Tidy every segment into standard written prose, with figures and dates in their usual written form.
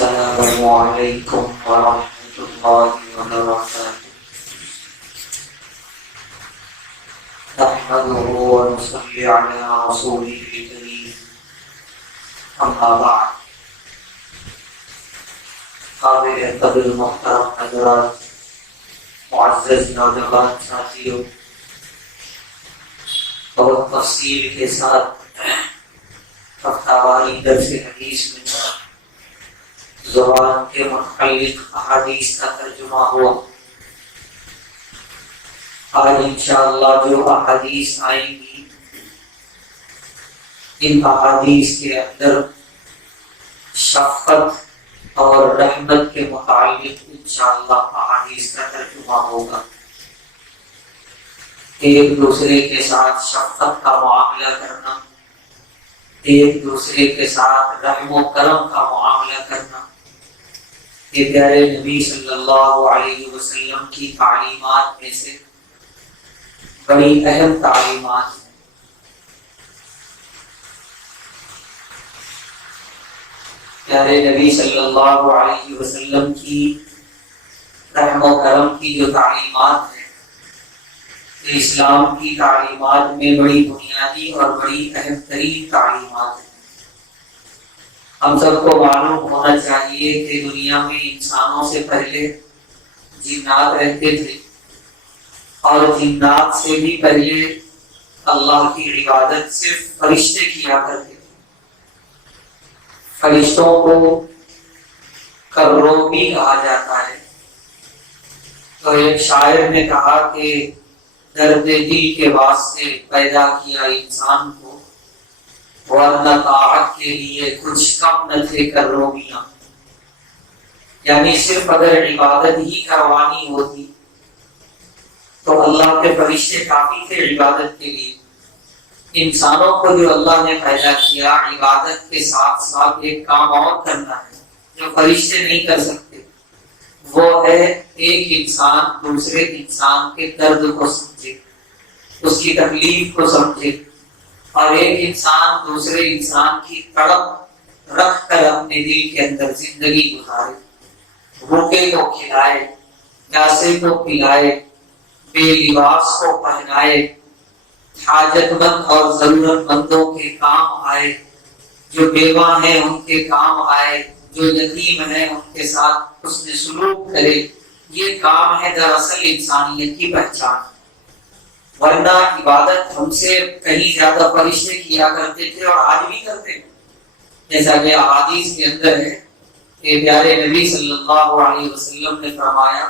السلام علیکم ورحمۃ اللہ وبرکاتہ۔ نحمده ونصلي على رسوله الكريم، اما بعد۔ قابل قدر محترم حضرات، معزز نوجوان ساتھیوں، بہت تفصیل کے ساتھ ہفتہ واری درس حدیث میں زبان کے متعلق احادیث کا ترجمہ ہوا۔ آج انشاءاللہ جو احادیث آئیں گی، ان احادیث کے اندر شفقت اور رحمت کے متعلق انشاءاللہ احادیث کا ترجمہ ہوگا۔ ایک دوسرے کے ساتھ شفقت کا معاملہ کرنا، ایک دوسرے کے ساتھ رحم و کرم کا معاملہ کرنا، یہ پیارے نبی صلی اللہ علیہ وسلم کی تعلیمات میں سے بڑی اہم تعلیمات ہیں۔ پیارے نبی صلی اللہ علیہ وسلم کی رحم و کرم کی جو تعلیمات ہیں، اسلام کی تعلیمات میں بڑی بنیادی اور بڑی اہم ترین تعلیمات ہیں۔ ہم سب کو معلوم ہونا چاہیے کہ دنیا میں انسانوں سے پہلے جنات رہتے تھے، اور جنات سے بھی پہلے اللہ کی عبادت صرف فرشتے کیا کرتے تھے۔ فرشتوں کو کروبی کہا جاتا ہے۔ تو ایک شاعر نے کہا کہ درد دل کے واسطے پیدا کیا انسان کو، ورنہ طاعت کے لیے کچھ کم نہ تھے کروبیاں۔ یعنی صرف اگر عبادت ہی کروانی ہوتی تو اللہ کے فرشتے کافی تھے عبادت کے لیے۔ انسانوں کو جو اللہ نے پیدا کیا، عبادت کے ساتھ ساتھ ایک کام اور کرنا ہے جو فرشتے نہیں کر سکتے، وہ ہے ایک انسان دوسرے انسان کے درد کو سمجھے، اس کی تکلیف کو سمجھے، اور ایک انسان دوسرے انسان کی تڑپ رکھ کر اپنے دل کے اندر زندگی گزارے، بھوکے کو کھلائے، پیاسے کو پلائے، بے لباس کو پہنائے، حاجت مند اور ضرورت مندوں کے کام آئے، جو بیوہ ہیں ان کے کام آئے، جو یتیم ہیں ان کے ساتھ حسن سلوک کرے۔ یہ کام ہے دراصل انسانیت کی پہچان۔ ورنہ عبادت ہم سے کہیں زیادہ فرشتے کیا کرتے تھے اور آج بھی کرتے ہیں، جیسا کہ احادیث کے اندر ہے کہ پیارے نبی صلی اللہ علیہ وسلم نے فرمایا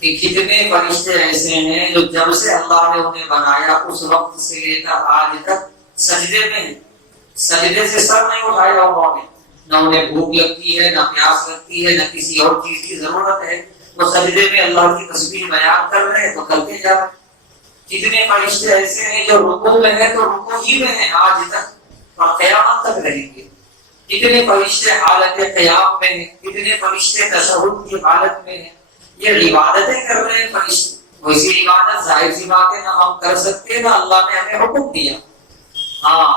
کہ کتنے فرشتے ایسے ہیں جو جب سے اللہ نے انہیں بنایا اس وقت سے لے کر آج تک سجدے میں ہیں، سجدے سے سر نہیں اٹھایا انہوں نے، نہ انہیں بھوک لگتی ہے، نہ پیاس لگتی ہے، نہ کسی اور چیز کی ضرورت ہے، وہ سجدے میں اللہ کی تسبیح بیان کر رہے ہیں تو کرتے جا رہے ہیں۔ کتنے فرشتے ایسے ہیں جو رکوع میں ہیں تو رکوع ہی میں ہیں آج تک اور قیامت تک رہیں گے۔ کتنے فرشتے حالت قیام میں ہیں، کتنے فرشتے تشہد کی حالت میں ہیں، یہ عبادتیں کر رہے ہیں فرشتے۔ ویسی عبادت ظاہر سی بات ہے نہ ہم کر سکتے نہ اللہ نے ہمیں حکم دیا۔ ہاں،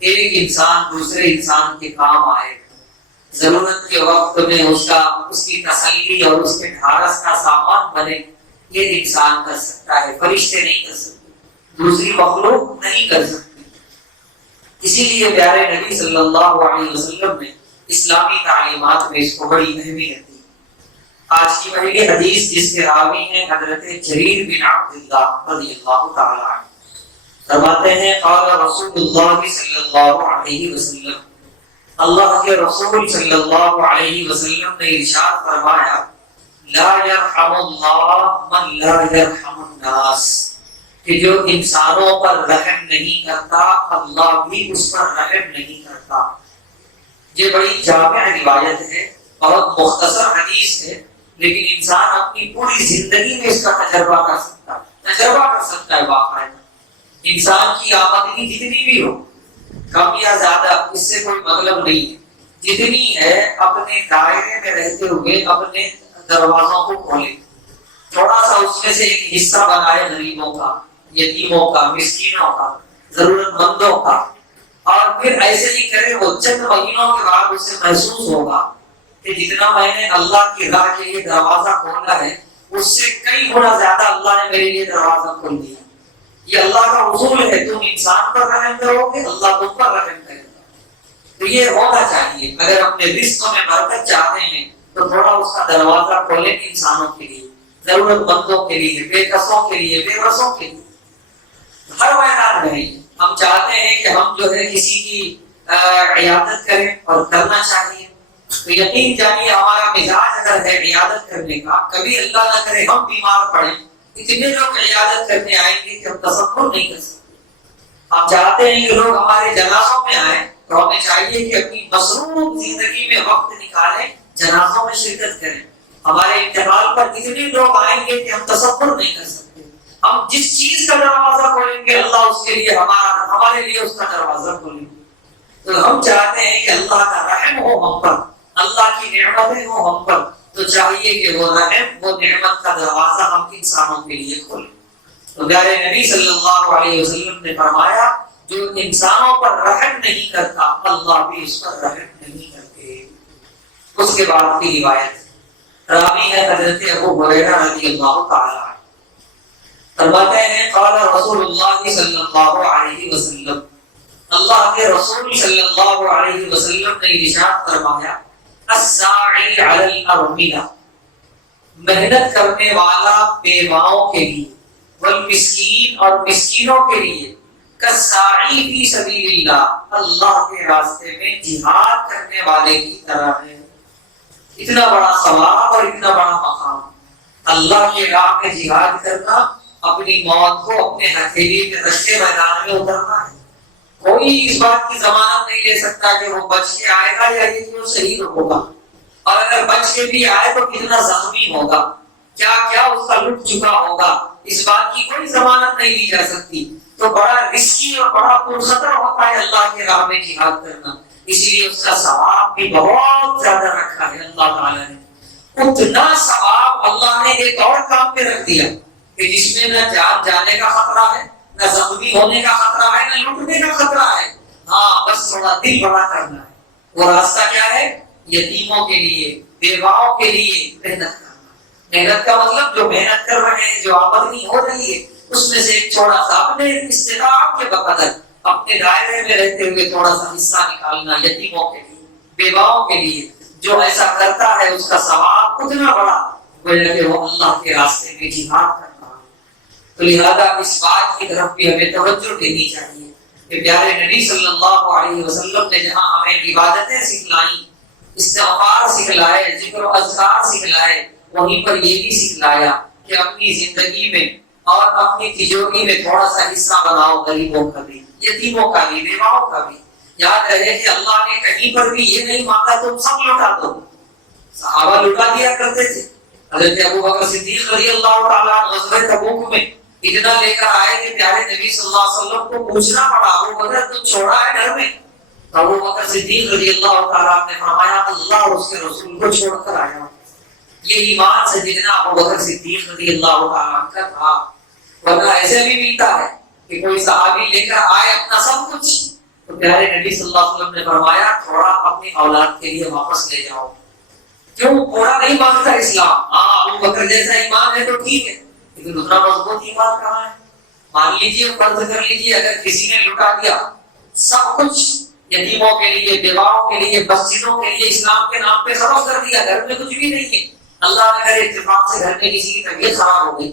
ایک انسان دوسرے انسان کے کام آئے، ضرورت کے وقت میں اس کی تسلی اور اس کے ڈھارس کا سامان بنے، یہ انسان کر سکتا ہے، فرشتے نہیں کر سکتے، دوسری مخلوق نہیں کر سکتی۔ اسی لیے پیارے نبی صلی اللہ علیہ وسلم نے اسلامی تعلیمات میں اس کو بڑی اہمیت دی۔ آج کی پہلی حدیث جس کے راوی ہیں حضرت جریر بن عبداللہ رضی اللہ تعالی عنہ، فرماتے ہیں قال رسول اللہ صلی اللہ علیہ وسلم، اللہ کے رسول صلی اللہ علیہ وسلم نے ارشاد فرمایا، لا یرحم اللہ من لا یرحم الناس، کہ جو انسانوں پر رحم نہیں کرتا اللہ بھی اس پر رحم نہیں کرتا۔ یہ بڑی جامع روایت ہے، بہت مختصر حدیث ہے، لیکن انسان اپنی پوری زندگی میں اس کا تجربہ کر سکتا ہے باقاعدہ۔ انسان کی آمدنی جتنی بھی ہو، کم یا زیادہ، اس سے کوئی مطلب نہیں ہے، جتنی ہے اپنے دائرے میں رہتے ہوئے اپنے دروازوں کو کھولے، تھوڑا سا اس میں سے ایک حصہ بنائے غریبوں کا، یتیموں کا، مسکینوں کا، ضرورت مندوں کا، اور پھر ایسے ہی کرے۔ وہ چند مہینوں کے بعد اسے محسوس ہوگا کہ جتنا میں نے اللہ کی راہ کے لیے دروازہ کھولا ہے اس سے کئی گنا زیادہ اللہ نے میرے لیے دروازہ کھول دیا. یہ اللہ کا اصول ہے، تم انسان پر رحم کرو گے اللہ تم پر رحم کرے گا. تو یہ ہونا چاہیے. اگر اپنے رزق میں برکت چاہتے ہیں تو تھوڑا اس کا دروازہ کھولیں انسانوں کے لیے، ضرورت مندوں کے لیے، بے کسوں کے لیے، بے رسوں کے لیے. ہر میدان میں ہم چاہتے ہیں کہ ہم جو ہے کسی کی عیادت کریں اور کرنا چاہیے. تو یقین جانیے ہمارا مزاج اگر ہے عیادت کرنے کا، کبھی اللہ نہ کرے ہم بیمار پڑیں، اتنے لوگ عیادت کرنے آئیں گے کہ ہم تصور نہیں کر سکتے. ہم چاہتے ہیں کہ لوگ ہمارے جنازوں میں آئیں، تو ہمیں چاہیے کہ اپنی مصروف زندگی میں وقت نکالیں، جنازوں میں شرکت کریں. ہمارے انتقال پر اتنے لوگ آئیں گے کہ ہم تصور نہیں کر سکتے. ہم جس چیز کا دروازہ کھولیں گے اللہ اس کے لیے ہمارے لیے اس کا دروازہ کھولیں گے. تو ہم چاہتے ہیں کہ اللہ کا رحم ہو ہم پر، اللہ کی نعمتیں ہو ہم پر، تو چاہیے کہ وہ رحم، وہ نعمت کا دروازہ ہم انسانوں کے لیے کھولیں. تو پیارے نبی صلی اللہ علیہ وسلم نے فرمایا جو انسانوں پر رحم نہیں کرتا اللہ بھی اس پر رحم نہیں کرتے. اس کے بعد کی روایت راوی ہے حضرت ابو ہریرہ رضی اللہ تعالی عنہ، فرماتے ہیں قال رسول اللہ صلی اللہ علیہ وسلم، اللہ کے رسول صلی اللہ علیہ وسلم نے ارشاد فرمایا الساعی علی الارملہ، محنت کرنے والا بیواؤں کے لیے، والمسکین اور مسکینوں کے لیے، کالساعی فی سبیل اللہ، اللہ کے راستے میں جہاد کرنے والے کی طرح ہے. اتنا بڑا ثواب اور اتنا بڑا مقام، اللہ کے راہ میں جہاد کرنا، اپنی موت کو اپنے ہتھیلی میں رکھ کے میدان میں اترنا ہے. کوئی اس بات کی ضمانت نہیں لے سکتا کہ وہ بچ کے آئے گا یا یہ کہ وہ شہید ہوگا، اور اگر بچ کے بھی آئے تو کتنا زخمی ہوگا، کیا کیا اس کا لٹ چکا ہوگا، اس بات کی کوئی ضمانت نہیں لی جا سکتی. تو بڑا رسکی اور بڑا پرخطر ہوتا ہے اللہ کے راہ میں جہاد کرنا، اسی لیے اس کا ثواب بھی بہت زیادہ رکھا ہے اللہ تعالیٰ نے. اتنا ثواب اللہ نے ایک اور کام پہ رکھ دیا کہ جس میں نہ جان جانے کا خطرہ ہے، نہ زخمی ہونے کا خطرہ ہے، نہ لٹنے کا خطرہ ہے. ہاں بس تھوڑا دل بڑا کرنا ہے. وہ راستہ کیا ہے؟ یتیموں کے لیے، بیواؤں کے لیے محنت کرنا. محنت کا مطلب جو محنت کر رہے ہیں، جو آمدنی ہو رہی ہے اس میں سے ایک تھوڑا سا اپنے استطاعت کے بقدر اپنے دائرے میں رہتے ہوئے تھوڑا سا حصہ نکالنا یتیموں کے لیے، بیواؤں کے لیے. جو ایسا کرتا ہے اس کا ثواب اتنا بڑا گویا کہ وہ اللہ کے راستے میں جہاد کرتا ہے. تو لہذا اس بات کی طرف بھی ہمیں توجہ دینی چاہیے کہ پیارے نبی صلی اللہ علیہ وسلم نے جہاں ہمیں عبادتیں سکھلائیں، استغفار سکھلائے، ذکر و اذکار سکھلائے، وہیں پر یہ بھی سکھلایا کہ اپنی زندگی میں اور اپنی تجوری میں تھوڑا سا حصہ بناؤ غریبوں کا بھی، یتیموں کا بھی، بیواؤں کا بھی. یاد رہے کہ اللہ نے کہیں پر بھی یہ نہیں مانگا تم سب لوٹا دو. صحابہ لٹا دیا کرتے تھے. حضرت ابو بکر صدیق رضی اللہ تعالیٰ غزوہ تبوک میں اتنا لے کر آئے کہ پیارے نبی صلی اللہ علیہ وسلم کو پوچھنا پڑا ابو بکر تو چھوڑا ہے گھر میں؟ ابو بکر صدیق رضی اللہ تعالیٰ نے فرمایا اللہ اور اس کے رسول کو چھوڑ کر آیا. یہ ایمان سے جتنا ابو بکر صدیق رضی اللہ تعالیٰ کا تھا. ورنہ ایسے بھی ملتا ہے کہ کوئی صحابی لے کر آئے اپنا سب کچھ، تو پیارے نبی صلی اللہ علیہ وسلم نے فرمایا تھوڑا اپنی اولاد کے لیے واپس لے جاؤ. کیوں؟ پورا نہیں مانگتا اسلام. ہاں ابو بکر جیسا ایمان ہے تو ٹھیک ہے، لیکن دوسرا مضبوط ایمان کہاں ہے؟ مان لیجیے، فرض کر لیجیے اگر کسی نے لٹا دیا سب کچھ، یتیموں کے لیے، بیواؤں کے لیے، مسجدوں کے لیے، اسلام کے نام پہ سب کر دیا، گھر میں کچھ بھی نہیں ہے. اللہ نے کرے اتفاق سے گھر میں کسی کی طبیعت خراب ہو گئی،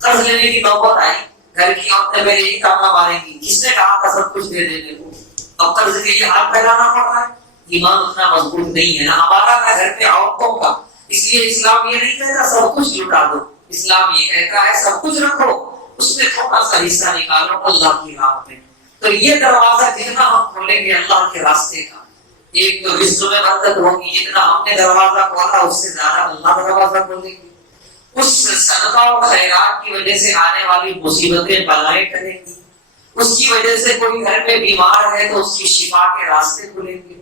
قرض لینے کی نوبت آئی، گھر کی عورتیں میرے یہی کام ماریں گی، کس نے کہا تھا سب کچھ دے دینے کو؟ اب قرض کے لیے ہاتھ پھیلانا پڑ رہا ہے. ایمان اتنا مضبوط نہیں ہے، نہ ہمارا نہ گھر پہ عورتوں کا. اس لیے اسلام یہ نہیں کہتا سب کچھ لٹا دو، اسلام یہ کہتا ہے سب کچھ رکھو، اس میں تھوڑا سا حصہ نکالو اللہ کی راہ میں. تو یہ دروازہ جتنا ہم کھولیں گے اللہ کے راستے کا، ایک تو رزق میں برکت ہوگی، جتنا ہم نے دروازہ کھولا اس سے زیادہ اللہ دروازہ کھولے گی. اس صدقہ اور خیرات کی وجہ سے آنے والی مصیبتیں بلائیں کریں گی. اس کی وجہ سے کوئی گھر میں بیمار ہے تو اس کی شفا کے راستے کھلیں گے.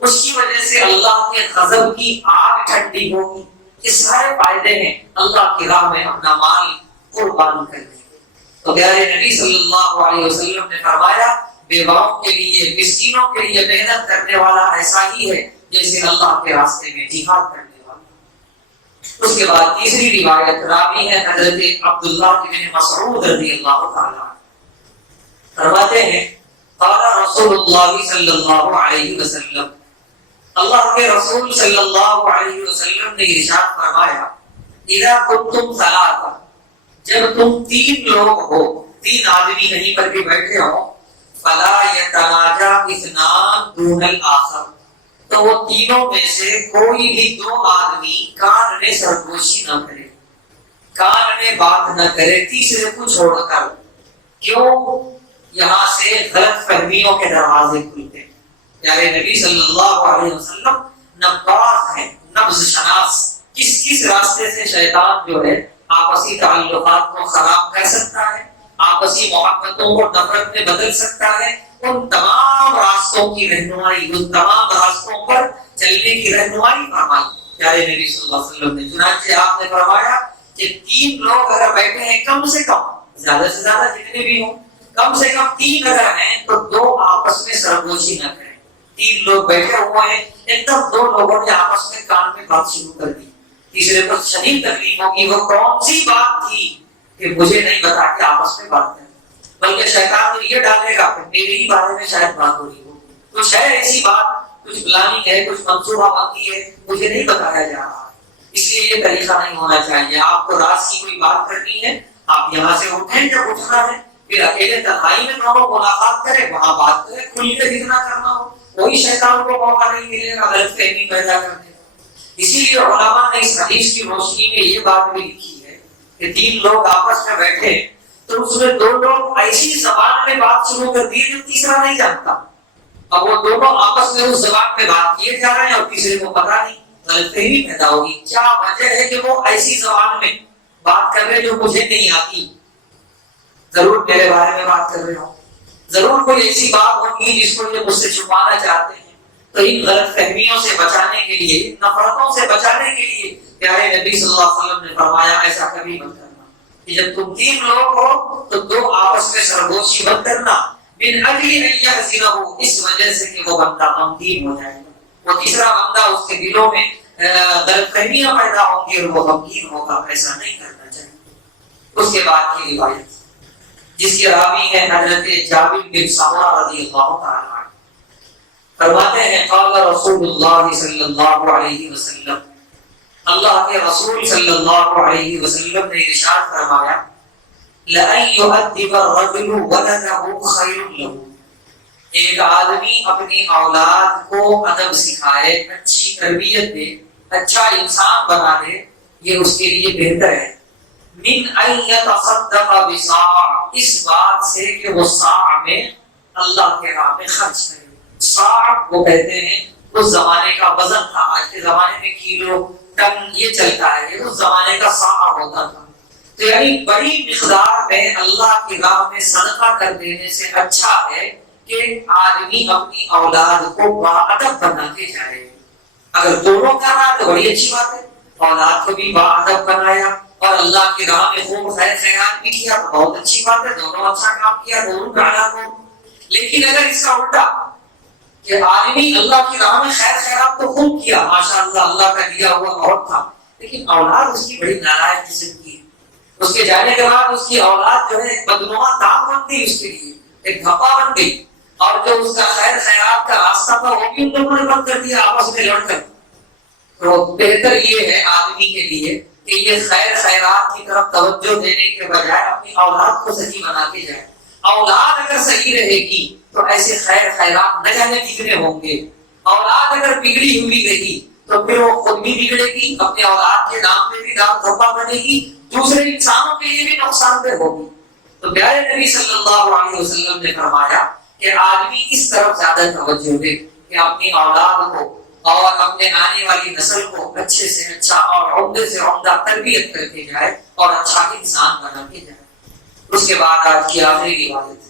اس کی وجہ سے اللہ کے غضب کی آگ ٹھنڈی ہوگی. یہ سارے فائدے ہیں اللہ کی راہ میں اپنا مال قربان کرنے کے. تو پیارے نبی صلی اللہ علیہ وسلم نے فرمایا بیواؤں کے لیے، مسکینوں کے لیے محنت کرنے والا ایسا ہی ہے جیسے اللہ کے راستے میں جہاد کرنے والا۔ اس کے بعد تیسری روایت راوی ہے حضرت عبداللہ بن مسعود رضی اللہ تعالی عنہ، فرماتے ہیں قال رسول اللہ صلی اللہ علیہ وسلم، اللہ کے رسول صلی اللہ علیہ وسلم نے ارشاد فرمایا اذا کنتم ثلاثہ، جب تم تین لوگ ہو، تین آدمی کہیں پر بھی بیٹھے ہو، فلا یتناجا اثنان دون الاخر، تو وہ تینوں میں سے کوئی بھی دو آدمی کان میں سرگوشی نہ کرے، کان میں بات نہ کرے تیسرے کو چھوڑ کر۔ کیوں؟ یہاں سے غلط فہمیوں کے دروازے کھلتے ہیں۔ پیارے نبی صلی اللہ علیہ وسلم نباز ہیں، نبض شناس، کس راستے سے شیطان جو ہے آپسی تعلقات کو خراب کر سکتا ہے، آپسی محبتوں کو نفرت میں بدل سکتا ہے، ان تمام راستوں کی رہنمائی، ان تمام راستوں پر چلنے کی رہنمائی فرمائی پیارے نبی صلی اللہ علیہ وسلم نے۔ چنانچہ آپ نے فرمایا کہ تین لوگ اگر بیٹھے ہیں، کم سے کم، زیادہ سے زیادہ جتنے بھی ہوں، کم سے کم تین اگر ہیں تو دو آپس میں سرگوشی نہ کریں۔ تین لوگ بیٹھے ہوئے ہیں، ایک دم دو لوگوں نے آپس میں کان میں بات شروع کر دی، تیسرے کو شدید تکلیف ہوگی۔ وہ کون سی بات تھی کہ مجھے نہیں بتا کہ آپس میں بات کریں، بلکہ شیطان تو یہ ڈالے گا کہ میرے ہی بارے میں شاید بات ہو رہی ہو، کچھ ہے ایسی بات، کچھ پلاننگ ہے، کچھ منصوبہ بندی ہے، مجھے نہیں بتایا جا رہا۔ اس لیے یہ طریقہ نہیں ہونا چاہیے۔ آپ کو راز کی کوئی بات کرنی ہے، آپ یہاں سے اٹھیں، جب اٹھنا ہے پھر اکیلے تنہائی میں دونوں ملاقات کریں، وہاں بات کریں، کھل کے جتنا کرنا ہو، کوئی شیطان کو موقع نہیں ملے گا غلط فہمی پیدا کرنے کا۔ اسی لیے علماء نے اس حدیث کی روشنی میں یہ بات بھی لکھی ہے کہ تین لوگ آپس میں بیٹھے تو اس میں دو لوگ ایسی زبان میں بات شروع کر دی جو تیسرا نہیں جانتا، اب وہ دونوں آپس میں اس زبان میں بات کیے جا رہے ہیں اور تیسرے کو پتا نہیں، غلط فہمی پیدا ہوگی۔ کیا وجہ ہے کہ وہ ایسی زبان میں بات کر رہے جو مجھے نہیں آتی؟ ضرور میرے بارے میں بات کر رہے ہوں، ضرور کوئی ایسی بات ہوگی جس کو یہ مجھ سے چھپانا چاہتے ہیں۔ تو ان غلط فہمیوں سے بچانے کے لیے، ان نفرتوں سے بچانے کے لیے پیارے نبی صلی اللہ علیہ وسلم نے فرمایا ایسا کبھی مت کرنا کہ جب تم تین لوگ ہو تو دو آپس میں سرگوشی مت کرنا، من اجل ان یحزنہ، اس وجہ سے کہ وہ بندہ غمگین ہو جائے گا، وہ تیسرا بندہ اس کے دلوں میں غلط فہمیاں پیدا ہوں گی اور وہ غمگین ہوگا۔ ایسا نہیں کرنا چاہیے۔ اس کے بعد کی روایت جس کی راوی ہے حضرت جابر بن سمرہ رضی اللہ تعالی عنہ، فرماتے ہیں قال رسول اللہ صلی اللہ علیہ وسلم، اللہ کے رسول صلی اللہ علیہ وسلم نے ارشاد فرمایا لَأَن يُؤَدِّبَ الرَّجُلُ وَلَدَهُ خَيْرٌ لَهُ، ایک آدمی اپنی اولاد کو ادب سکھائے، اچھی تربیت دے، اچھا انسان بنا دے، یہ اس کے لیے بہتر ہے۔ من ان يتصدق بصاع، اس بات سے کہ وہ صاع میں اللہ کے راہ میں خرچ کرے۔ صاع وہ کہتے ہیں اس زمانے کا وزن تھا، آج کے زمانے میں کلو ٹن یہ چلتا ہے، یہ اس زمانے کا صاع ہوتا تھا۔ تو یعنی بڑی مقدار میں اللہ کی راہ میں صدقہ کر دینے سے اچھا ہے کہ آدمی اپنی اولاد کو باادب بنا کے جائے۔ اگر دونوں کر رہا ہے تو بڑی اچھی بات ہے، اولاد کو بھی باادب بنایا اور اللہ کی راہ میں خوب خیر خیرات بھی کیا تو بہت اچھی بات ہے، دونوں اچھا کام کیا، دونوں کا اعلان ہو۔ لیکن اگر اس کا الٹا کہ آدمی اللہ کی راہ میں خیر خیرات تو خوب کیا، ماشاء اللہ اللہ کا دیا ہوا بہت تھا، لیکن اولاد اس کی بڑی نالائق قسم کی ہے، اس کے جانے کے بعد اس کی اولاد جو ہے بدنما داغ بن گئی، اس کے لیے ایک دھپا بن گئی، اور جو اس کا خیر خیرات کا راستہ تھا وہ بھی ان لوگوں نے بند کر دیا آپس میں لڑ کر۔ تو بہتر یہ ہے آدمی کے لیے کہ یہ خیر خیرات کی طرف توجہ دینے کے بجائے اپنی اولاد کو صحیح بنا کے جائے۔ اولاد اگر صحیح رہے گی تو ایسے خیر خیرات نہ جانے کتنے ہوں گے، اولاد اگر بگڑی ہوئی رہی تو پھر وہ خود بھی بگڑے گی، اپنے اولاد کے نام پہ بھی داغ دھبا بنے گی، دوسرے انسانوں کے لیے بھی نقصان دہ ہوگی۔ تو پیارے نبی صلی اللہ علیہ وسلم نے فرمایا کہ آدمی اس طرف زیادہ توجہ دے کہ اپنی اولاد کو اور اپنے آنے والی نسل کو اچھے سے اچھا اور عمدے سے عمدہ تربیت کر کے جائے اور اچھا انسان بنا کے جائے۔ اس کے بعد آج کی آخری روایت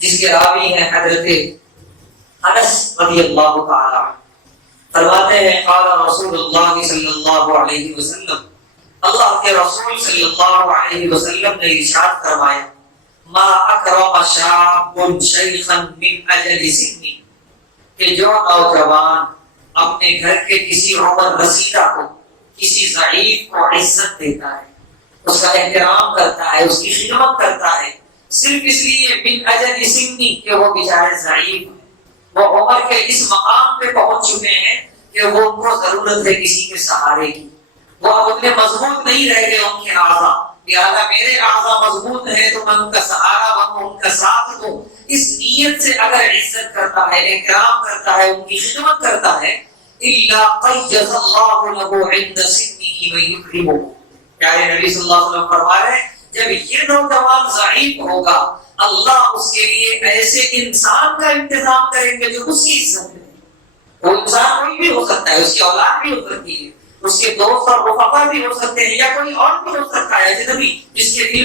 جس کے راوی ہیں حضرت انس رضی اللہ تعالی عنہ، فرماتے ہیں قال رسول اللہ صلی اللہ علیہ وسلم، اللہ کے رسول صلی اللہ علیہ وسلم نے ارشاد فرمایا ما اکرم شاب شیخا من اجل سنی، کہ جو نوجوان اپنے گھر کے کسی عمر رسیدہ کو، کسی ضعیف کو عزت دیتا ہے، اس کا احترام کرتا ہے، اس کی خدمت کرتا ہے، صرف اس لیے من اجل سنی کہ وہ بیچارے ضعیف ہیں، وہ عمر کے اس مقام پہ پہنچ چکے ہیں کہ وہ ان کو ضرورت ہے کسی کے سہارے کی، وہ اتنے مضبوط نہیں رہ گئے ان کے اعضاء، لہٰذا میرے اعضاء مضبوط ہیں تو میں ان کا سہارا بنوں، ان کا ساتھ دوں، اس نیت سے اگر عزت کرتا ہے، احترام کرتا ہے، ان کی خدمت کرتا ہے، الا قیض اللہ له عند سنه ویکرمہ، پیارے نبی صلی اللہ علیہ وسلم فرما رہے ہیں جب یہ نوجوان ضعیف ہوگا اللہ اس کے لیے ایسے انسان کا انتظام کریں گے جو اس کی عزت کرے۔ وہ انسان کوئی بھی ہو سکتا ہے، اس کی اولاد بھی ہو سکتی ہے، اس کے دوست اور رفقا بھی ہو سکتے ہیں، یا کوئی اور بھی ہو سکتا ہے اجنبی جس کے دل،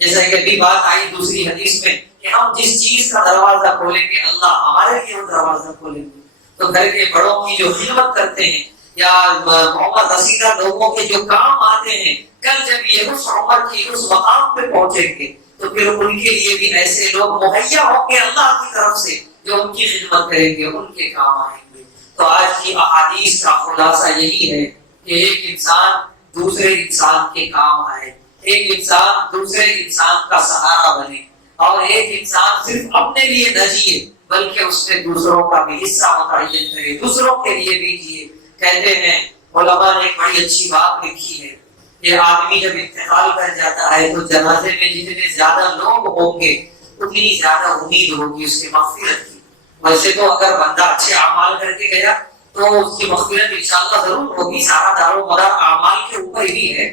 جیسا کہ ابھی بات آئی دوسری حدیث میں کہ ہم جس چیز کا دروازہ کھولیں گے اللہ ہمارے لیے وہ دروازہ کھولیں گے۔ تو گھر کے بڑوں کی جو خدمت کرتے ہیں یا عمر رسیدہ لوگوں کے جو کام آتے ہیں، کل جب یہ اس عمر کی اس مقام پہ پہنچیں گے تو پھر ان کے لیے بھی ایسے لوگ مہیا ہوں گے اللہ کی طرف سے جو ان کی خدمت کریں گے، ان کے کام آئیں گے۔ تو آج کی احادیث کا خلاصہ یہی ہے کہ ایک انسان دوسرے انسان کے کام آئے، ایک انسان دوسرے انسان کا سہارا بنے، اور ایک انسان صرف اپنے لیے نہ جیے بلکہ اس میں دوسروں کا بھی حصہ متعین کرے، دوسروں کے لیے بھی جیے۔ کہتے ہیں علماء نے ایک بڑی اچھی بات لکھی ہے کہ آدمی جب انتقال کر جاتا ہے تو جنازے میں جتنے زیادہ لوگ ہوں گے اتنی زیادہ امید ہوگی اس کی مغفرت کی۔ ویسے تو اگر بندہ اچھے اعمال کر کے گیا تو اس کی مغفرت انشاءاللہ ضرور ہوگی، سارا دار و مدار اعمال کے اوپر ہی ہے،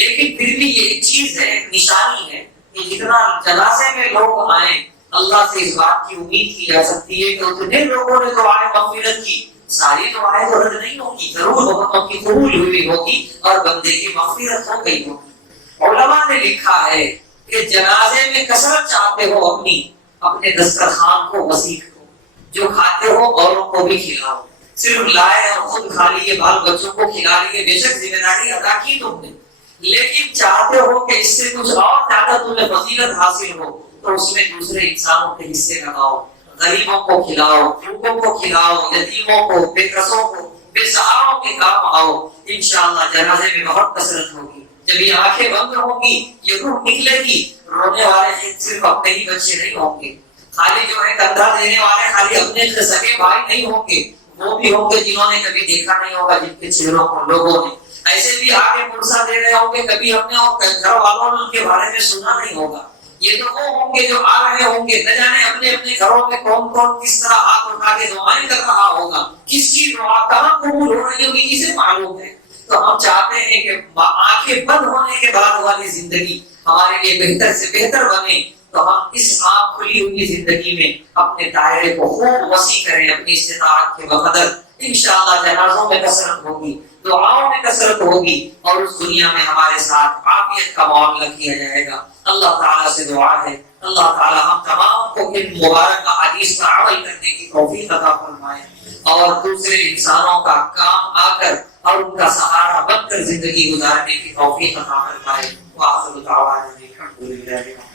لیکن پھر بھی یہ ایک چیز ہے، نشانی ہے کہ جتنا جنازے میں لوگ آئیں اللہ سے اس بات کی امید کی جا سکتی ہے کہ اتنے لوگوں نے دعائیں مغفرت کی، ساری دعائیں تو رد نہیں ہوگی، ضرور بہتوں کی قبول ہوئی ہوگی اور بندے کی مغفرت ہو گئی ہوگی۔ علماء نے لکھا ہے کہ جنازے میں کثرت چاہتے ہو اپنے دسترخوان کو وسیع کرو، جو کھاتے ہو اوروں کو بھی کھلاؤ، صرف لائے اور خود کھا لیے بال بچوں کو کھلا لیے، بے شک ذمہ داری ادا کی تم نے، لیکن چاہتے ہو کہ اس سے کچھ اور زیادہ تمہیں فضیلت حاصل ہو تو اس میں دوسرے انسانوں کے حصے لگاؤ، غریبوں کو کھلاؤ، بھوکوں کو کھلاؤ، یتیموں کو، بے کسوں کو، بے سہاروں کے کام آؤ، انشاءاللہ جنازے میں بہت کثرت ہوگی۔ جب یہ آنکھیں بند ہوں گی، یہ روح نکلے گی، رونے والے صرف اپنے ہی بچے نہیں ہوں گے، خالی جو ہے کندھا دینے والے خالی اپنے سگے بھائی نہیں ہوں گے، وہ بھی ہوں گے جنہوں نے کبھی دیکھا نہیں ہوگا، جن کے چہروں کو لوگوں نے ایسے بھی آگے پرسہ دے رہے ہوں گے، کبھی ہم نے گھر والوں نے ان کے بارے میں سنا نہیں ہوگا۔ یہ تو وہ ہوں گے جو آ رہے ہوں گے، نہ جانے اپنے اپنے گھروں میں کون کون کس طرح ہاتھ اٹھا کے دعائیں کر رہا ہوگا، کس کی دعا کہاں قبول ہو رہی ہوگی کسے معلوم ہے۔ تو ہم چاہتے ہیں کہ آنکھیں بند ہونے کے بعد والی زندگی ہمارے لیے بہتر سے بہتر بنے، تو ہم اس آنکھ کھلی ہوئی زندگی میں اپنے دائرے کو خوب وسیع کریں اپنی استطاعت کے بقدر۔ انشاءاللہ جنازوں میں کثرت ہوگی، دعاؤں میں کثرت ہوگی، اور اس دنیا میں ہمارے ساتھ عافیت کا معاملہ کیا جائے گا۔ اللہ تعالیٰ سے دعا ہے اللہ تعالیٰ ہم تمام کو ان مبارک احادیث پر عمل کرنے کی توفیق عطا فرمائے، اور دوسرے انسانوں کا کام آ کر اور ان کا سہارا بن کر زندگی گزارنے کی توفیق عطا فرمائے۔ وآخر دعوانا الحمد للہ۔